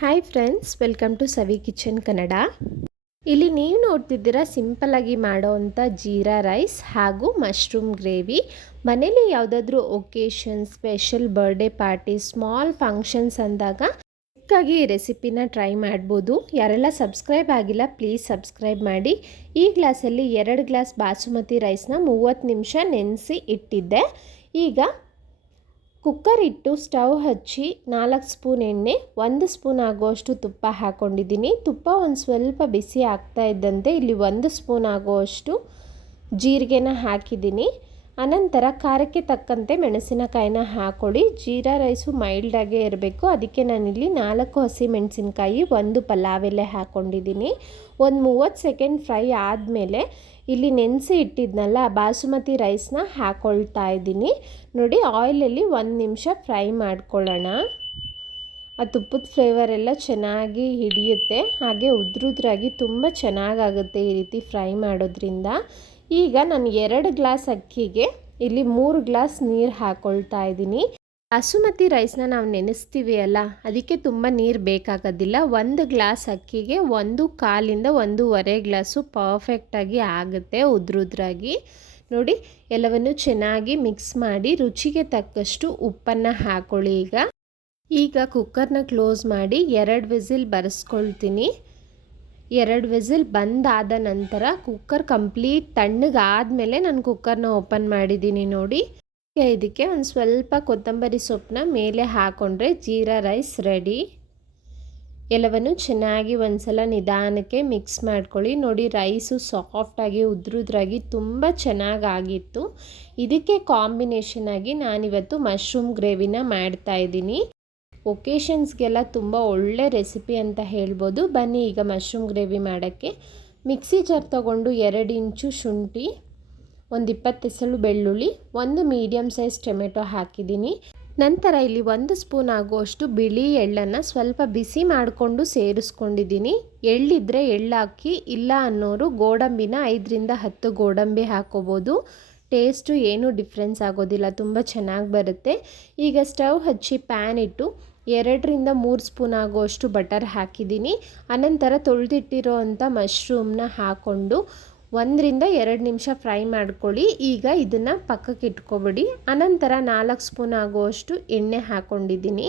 Hi friends, welcome to Savi kitchen Kannada. ಇಲ್ಲಿ ನೀವು ನೋಡ್ತಿದ್ದೀರಾ ಸಿಂಪಲ್ಲಾಗಿ ಮಾಡೋವಂಥ ಜೀರಾ ರೈಸ್ ಹಾಗೂ ಮಶ್ರೂಮ್ ಗ್ರೇವಿ. ಮನೇಲಿ ಯಾವುದಾದ್ರೂ occasion, special birthday party, small functions ಅಂದಾಗ ಚಿಕ್ಕಾಗಿ ಈ ರೆಸಿಪಿನ ಟ್ರೈ ಮಾಡ್ಬೋದು. ಯಾರೆಲ್ಲ ಸಬ್ಸ್ಕ್ರೈಬ್ ಆಗಿಲ್ಲ ಪ್ಲೀಸ್ ಸಬ್ಸ್ಕ್ರೈಬ್ ಮಾಡಿ. ಈ ಗ್ಲಾಸಲ್ಲಿ 2 ಗ್ಲಾಸ್ ಬಾಸುಮತಿ ರೈಸ್ನ 30 ನಿಮಿಷ ನೆನೆಸಿ ಇಟ್ಟಿದ್ದೆ. ಈಗ ಕುಕ್ಕರ್ ಇಟ್ಟು ಸ್ಟವ್ ಹಚ್ಚಿ 4 ಸ್ಪೂನ್ ಎಣ್ಣೆ, 1 ಸ್ಪೂನ್ ಆಗುವಷ್ಟು ತುಪ್ಪ ಹಾಕ್ಕೊಂಡಿದ್ದೀನಿ. ತುಪ್ಪ ಒಂದು ಸ್ವಲ್ಪ ಬಿಸಿ ಆಗ್ತಾ ಇದ್ದಂತೆ ಇಲ್ಲಿ 1 ಸ್ಪೂನ್ ಆಗುವಷ್ಟು ಜೀರಿಗೆನ ಹಾಕಿದ್ದೀನಿ. ಅನಂತರ ಖಾರಕ್ಕೆ ತಕ್ಕಂತೆ ಮೆಣಸಿನಕಾಯಿನ ಹಾಕ್ಕೊಳ್ಳಿ. ಜೀರಾ ರೈಸು ಮೈಲ್ಡಾಗೇ ಇರಬೇಕು, ಅದಕ್ಕೆ ನಾನಿಲ್ಲಿ 4 ಹಸಿಮೆಣಸಿನ್ಕಾಯಿ, 1 ಪಲಾವ್ ಎಲೆ ಹಾಕ್ಕೊಂಡಿದ್ದೀನಿ. ಒಂದು 30 ಸೆಕೆಂಡ್ ಫ್ರೈ ಆದಮೇಲೆ ಇಲ್ಲಿ ನೆನೆಸಿ ಇಟ್ಟಿದ್ನಲ್ಲ ಬಾಸುಮತಿ ರೈಸ್ನ ಹಾಕ್ಕೊಳ್ತಾ ಇದ್ದೀನಿ. ನೋಡಿ, ಆಯಿಲಲ್ಲಿ 1 ನಿಮಿಷ ಫ್ರೈ ಮಾಡ್ಕೊಳ್ಳೋಣ. ಆ ತುಪ್ಪದ ಫ್ಲೇವರ್ ಎಲ್ಲ ಚೆನ್ನಾಗಿ ಹಿಡಿಯುತ್ತೆ, ಹಾಗೆ ಉದ್ರುದ್ರಾಗಿ ತುಂಬ ಚೆನ್ನಾಗಾಗುತ್ತೆ ಈ ರೀತಿ ಫ್ರೈ ಮಾಡೋದ್ರಿಂದ. ಈಗ ನಾನು 2 ಗ್ಲಾಸ್ ಅಕ್ಕಿಗೆ ಇಲ್ಲಿ 3 ಗ್ಲಾಸ್ ನೀರು ಹಾಕ್ಕೊಳ್ತಾ ಇದ್ದೀನಿ. ಬಾಸುಮತಿ ರೈಸ್ನ ನಾವು ನೆನೆಸ್ತೀವಿ ಅಲ್ಲ, ಅದಕ್ಕೆ ತುಂಬ ನೀರು ಬೇಕಾಗೋದಿಲ್ಲ. 1 ಗ್ಲಾಸ್ ಅಕ್ಕಿಗೆ 1/4 1.5 ಗ್ಲಾಸು ಪರ್ಫೆಕ್ಟಾಗಿ ಆಗುತ್ತೆ ಉದ್ರುದ್ರಾಗಿ. ನೋಡಿ, ಎಲ್ಲವನ್ನು ಚೆನ್ನಾಗಿ ಮಿಕ್ಸ್ ಮಾಡಿ ರುಚಿಗೆ ತಕ್ಕಷ್ಟು ಉಪ್ಪನ್ನು ಹಾಕ್ಕೊಳ್ಳಿ. ಈಗ ಕುಕ್ಕರ್ನ ಕ್ಲೋಸ್ ಮಾಡಿ 2 ವಿಸಿಲ್ ಬರೆಸ್ಕೊಳ್ತೀನಿ. 2 ವಿಸಿಲ್ ಬಂದಾದ ನಂತರ ಕುಕ್ಕರ್ ಕಂಪ್ಲೀಟ್ ತಣ್ಣಗಾದಮೇಲೆ ನಾನು ಕುಕ್ಕರ್ನ ಓಪನ್ ಮಾಡಿದ್ದೀನಿ. ನೋಡಿ, ಇದಕ್ಕೆ ಒಂದು ಸ್ವಲ್ಪ ಕೊತ್ತಂಬರಿ ಸೊಪ್ಪನ್ನ ಮೇಲೆ ಹಾಕ್ಕೊಂಡ್ರೆ ಜೀರಾ ರೈಸ್ ರೆಡಿ. ಎಲ್ಲವನ್ನು ಚೆನ್ನಾಗಿ ಒಂದ್ಸಲ ನಿಧಾನಕ್ಕೆ ಮಿಕ್ಸ್ ಮಾಡ್ಕೊಳ್ಳಿ. ನೋಡಿ, ರೈಸು ಸಾಫ್ಟಾಗಿ ಉದ್ರುದ್ರಾಗಿ ತುಂಬ ಚೆನ್ನಾಗಾಗಿತ್ತು. ಇದಕ್ಕೆ ಕಾಂಬಿನೇಷನ್ ಆಗಿ ನಾನಿವತ್ತು ಮಶ್ರೂಮ್ ಗ್ರೇವಿನ ಮಾಡ್ತಾಯಿದ್ದೀನಿ. ಒಕೇಶನ್ಸ್ಗೆಲ್ಲ ತುಂಬ ಒಳ್ಳೆ ರೆಸಿಪಿ ಅಂತ ಹೇಳ್ಬೋದು. ಬನ್ನಿ ಈಗ ಮಶ್ರೂಮ್ ಗ್ರೇವಿ ಮಾಡೋಕ್ಕೆ. ಮಿಕ್ಸಿ ಜಾರ್ ತೊಗೊಂಡು 2 ಇಂಚು ಶುಂಠಿ, ಒಂದು 20 ಎಸಳು ಬೆಳ್ಳುಳ್ಳಿ, 1 ಮೀಡಿಯಮ್ ಸೈಜ್ ಟೊಮೆಟೊ ಹಾಕಿದ್ದೀನಿ. ನಂತರ ಇಲ್ಲಿ 1 ಸ್ಪೂನ್ ಆಗುವಷ್ಟು ಬಿಳಿ ಎಳ್ಳನ್ನು ಸ್ವಲ್ಪ ಬಿಸಿ ಮಾಡಿಕೊಂಡು ಸೇರಿಸ್ಕೊಂಡಿದ್ದೀನಿ. ಎಳ್ಳಿದ್ರೆ ಎಳ್ಳು ಹಾಕಿ, ಇಲ್ಲ ಅನ್ನೋರು ಗೋಡಂಬಿನ 5ರಿಂದ 10 ಗೋಡಂಬಿ ಹಾಕೋಬೋದು. ಟೇಸ್ಟು ಏನೂ ಡಿಫ್ರೆನ್ಸ್ ಆಗೋದಿಲ್ಲ, ತುಂಬ ಚೆನ್ನಾಗಿ ಬರುತ್ತೆ. ಈಗ ಸ್ಟವ್ ಹಚ್ಚಿ ಪ್ಯಾನ್ ಇಟ್ಟು 2ರಿಂದ 3 ಸ್ಪೂನ್ ಆಗುವಷ್ಟು ಬಟರ್ ಹಾಕಿದ್ದೀನಿ. ಅನಂತರ ತೊಳೆದಿಟ್ಟಿರೋ ಅಂಥ ಮಶ್ರೂಮ್ನ ಹಾಕ್ಕೊಂಡು 1ರಿಂದ 2 ನಿಮಿಷ ಫ್ರೈ ಮಾಡ್ಕೊಳ್ಳಿ. ಈಗ ಇದನ್ನು ಪಕ್ಕಕ್ಕೆ ಇಟ್ಕೊಬಿಡಿ. ಅನಂತರ 4 ಸ್ಪೂನ್ ಆಗುವಷ್ಟು ಎಣ್ಣೆ ಹಾಕ್ಕೊಂಡಿದ್ದೀನಿ.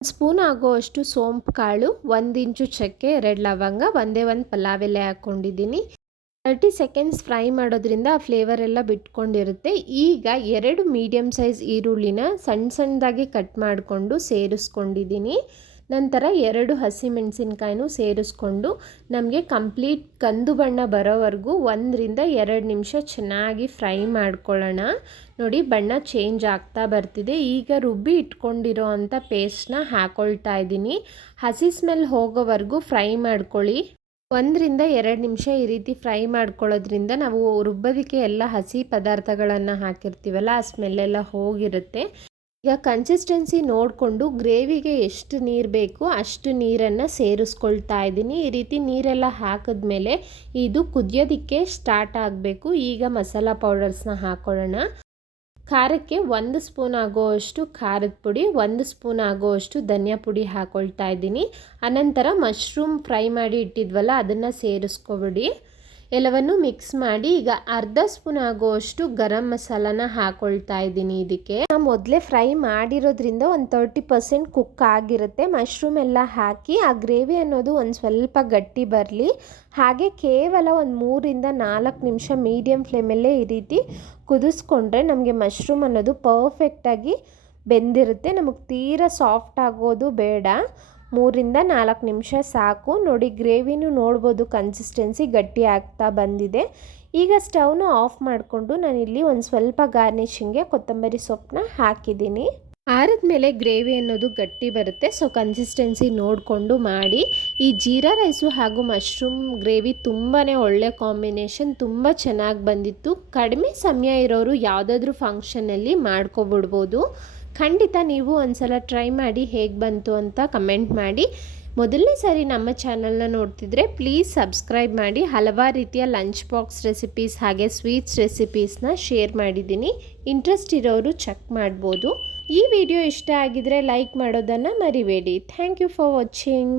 1 ಸ್ಪೂನ್ ಆಗುವಷ್ಟು ಸೋಂಪು ಕಾಳು, 1 ಇಂಚು ಚಕ್ಕೆ, 2 ಲವಂಗ, ಒಂದೇ 1 ಪಲಾವ್ ಎಲೆ ಹಾಕ್ಕೊಂಡಿದ್ದೀನಿ. 30 ಸೆಕೆಂಡ್ಸ್ ಫ್ರೈ ಮಾಡೋದ್ರಿಂದ ಆ ಫ್ಲೇವರ್ ಎಲ್ಲ ಬಿಟ್ಕೊಂಡಿರುತ್ತೆ. ಈಗ 2 ಮೀಡಿಯಮ್ ಸೈಜ್ ಈರುಳ್ಳಿನ ಸಣ್ಣದಾಗಿ ಕಟ್ ಮಾಡಿಕೊಂಡು ಸೇರಿಸ್ಕೊಂಡಿದ್ದೀನಿ. ನಂತರ 2 ಹಸಿಮೆಣಸಿನ್ಕಾಯಿನೂ ಸೇರಿಸ್ಕೊಂಡು ನಮಗೆ ಕಂಪ್ಲೀಟ್ ಕಂದು ಬಣ್ಣ ಬರೋವರೆಗೂ 1ರಿಂದ 2 ನಿಮಿಷ ಚೆನ್ನಾಗಿ ಫ್ರೈ ಮಾಡ್ಕೊಳ್ಳೋಣ. ನೋಡಿ, ಬಣ್ಣ ಚೇಂಜ್ ಆಗ್ತಾ ಬರ್ತಿದೆ. ಈಗ ರುಬ್ಬಿ ಇಟ್ಕೊಂಡಿರೋ ಅಂಥ ಪೇಸ್ಟ್ನ ಹಾಕ್ಕೊಳ್ತಾ ಇದ್ದೀನಿ. ಹಸಿ ಸ್ಮೆಲ್ ಹೋಗೋವರೆಗೂ ಫ್ರೈ ಮಾಡ್ಕೊಳ್ಳಿ. 1ರಿಂದ 2 ನಿಮಿಷ ಈ ರೀತಿ ಫ್ರೈ ಮಾಡ್ಕೊಳ್ಳೋದ್ರಿಂದ ನಾವು ರುಬ್ಬೋದಕ್ಕೆ ಎಲ್ಲ ಹಸಿ ಪದಾರ್ಥಗಳನ್ನು ಹಾಕಿರ್ತೀವಲ್ಲ, ಆ ಸ್ಮೆಲ್ಲೆಲ್ಲ ಹೋಗಿರುತ್ತೆ. ಈಗ ಕನ್ಸಿಸ್ಟೆನ್ಸಿ ನೋಡಿಕೊಂಡು ಗ್ರೇವಿಗೆ ಎಷ್ಟು ನೀರು ಬೇಕು ಅಷ್ಟು ನೀರನ್ನು ಸೇರಿಸ್ಕೊಳ್ತಾ ಇದ್ದೀನಿ. ಈ ರೀತಿ ನೀರೆಲ್ಲ ಹಾಕಿದ್ಮೇಲೆ ಇದು ಕುದಿಯೋದಕ್ಕೆ ಸ್ಟಾರ್ಟ್ ಆಗಬೇಕು. ಈಗ ಮಸಾಲ ಪೌಡರ್ಸ್ನ ಹಾಕ್ಕೊಳ್ಳೋಣ. ಖಾರಕ್ಕೆ 1 ಸ್ಪೂನ್ ಆಗೋವಷ್ಟು ಖಾರದ ಪುಡಿ, 1 ಸ್ಪೂನ್ ಆಗೋವಷ್ಟು ಧನಿಯಾ ಪುಡಿ ಹಾಕ್ಕೊಳ್ತಾ ಇದ್ದೀನಿ. ಅನಂತರ ಮಶ್ರೂಮ್ ಫ್ರೈ ಮಾಡಿ ಇಟ್ಟಿದ್ವಲ್ಲ ಅದನ್ನು ಸೇರಿಸ್ಕೊಬಿಡಿ. ಎಲ್ಲವನ್ನು ಮಿಕ್ಸ್ ಮಾಡಿ ಈಗ 1/2 ಸ್ಪೂನ್ ಆಗುವಷ್ಟು ಗರಂ ಮಸಾಲಾನ ಹಾಕ್ಕೊಳ್ತಾ ಇದ್ದೀನಿ. ಇದಕ್ಕೆ ನಾನು ಮೊದಲೇ ಫ್ರೈ ಮಾಡಿರೋದ್ರಿಂದ ಒಂದು 30% ಕುಕ್ ಆಗಿರುತ್ತೆ. ಮಶ್ರೂಮ್ ಎಲ್ಲ ಹಾಕಿ ಆ ಗ್ರೇವಿ ಅನ್ನೋದು ಒಂದು ಸ್ವಲ್ಪ ಗಟ್ಟಿ ಬರಲಿ. ಹಾಗೆ ಕೇವಲ ಒಂದು 3ರಿಂದ 4 ನಿಮಿಷ ಮೀಡಿಯಮ್ ಫ್ಲೇಮಲ್ಲೇ ಈ ರೀತಿ ಕುದಿಸ್ಕೊಂಡ್ರೆ ನಮಗೆ ಮಶ್ರೂಮ್ ಅನ್ನೋದು ಪರ್ಫೆಕ್ಟಾಗಿ ಬೆಂದಿರುತ್ತೆ. ನಮಗೆ ತೀರಾ ಸಾಫ್ಟ್ ಆಗೋದು ಬೇಡ, 3ರಿಂದ 4 ನಿಮಿಷ ಸಾಕು. ನೋಡಿ, ಗ್ರೇವಿನೂ ನೋಡ್ಬೋದು ಕನ್ಸಿಸ್ಟೆನ್ಸಿ ಗಟ್ಟಿ ಆಗ್ತಾ ಬಂದಿದೆ. ಈಗ ಸ್ಟವ್ನ ಆಫ್ ಮಾಡಿಕೊಂಡು ನಾನಿಲ್ಲಿ ಒಂದು ಸ್ವಲ್ಪ ಗಾರ್ನಿಷಿಂಗ್ಗೆ ಕೊತ್ತಂಬರಿ ಸೊಪ್ಪನ್ನ ಹಾಕಿದ್ದೀನಿ. ಆರಿದ ಮೇಲೆ ಗ್ರೇವಿ ಅನ್ನೋದು ಗಟ್ಟಿ ಬರುತ್ತೆ, ಸೊ ಕನ್ಸಿಸ್ಟೆನ್ಸಿ ನೋಡಿಕೊಂಡು ಮಾಡಿ. ಈ ಜೀರಾ ರೈಸು ಹಾಗೂ ಮಶ್ರೂಮ್ ಗ್ರೇವಿ ತುಂಬಾ ಒಳ್ಳೆ ಕಾಂಬಿನೇಷನ್, ತುಂಬ ಚೆನ್ನಾಗಿ ಬಂದಿತ್ತು. ಕಡಿಮೆ ಸಮಯ ಇರೋರು ಯಾವುದಾದ್ರೂ ಫಂಕ್ಷನಲ್ಲಿ ಮಾಡ್ಕೊಬಿಡ್ಬೋದು. ಖಂಡಿತ ನೀವು ಒಂದ್ಸಲ ಟ್ರೈ ಮಾಡಿ ಹೇಗೆ ಬಂತು ಅಂತ ಕಮೆಂಟ್ ಮಾಡಿ. ಮೊದಲನೇ ಸಾರಿ ನಮ್ಮ ಚಾನಲ್ನ ನೋಡ್ತಿದ್ರೆ ಪ್ಲೀಸ್ ಸಬ್ಸ್ಕ್ರೈಬ್ ಮಾಡಿ. ಹಲವಾರು ರೀತಿಯ ಲಂಚ್ ಬಾಕ್ಸ್ ರೆಸಿಪೀಸ್ ಹಾಗೆ ಸ್ವೀಟ್ಸ್ ರೆಸಿಪೀಸ್ನ ಶೇರ್ ಮಾಡಿದ್ದೀನಿ. ಇಂಟ್ರೆಸ್ಟ್ ಇರೋರು ಚೆಕ್ ಮಾಡ್ಬೋದು. ಈ ವಿಡಿಯೋ ಇಷ್ಟ ಆಗಿದರೆ ಲೈಕ್ ಮಾಡೋದನ್ನು ಮರಿಬೇಡಿ. Thank you for watching.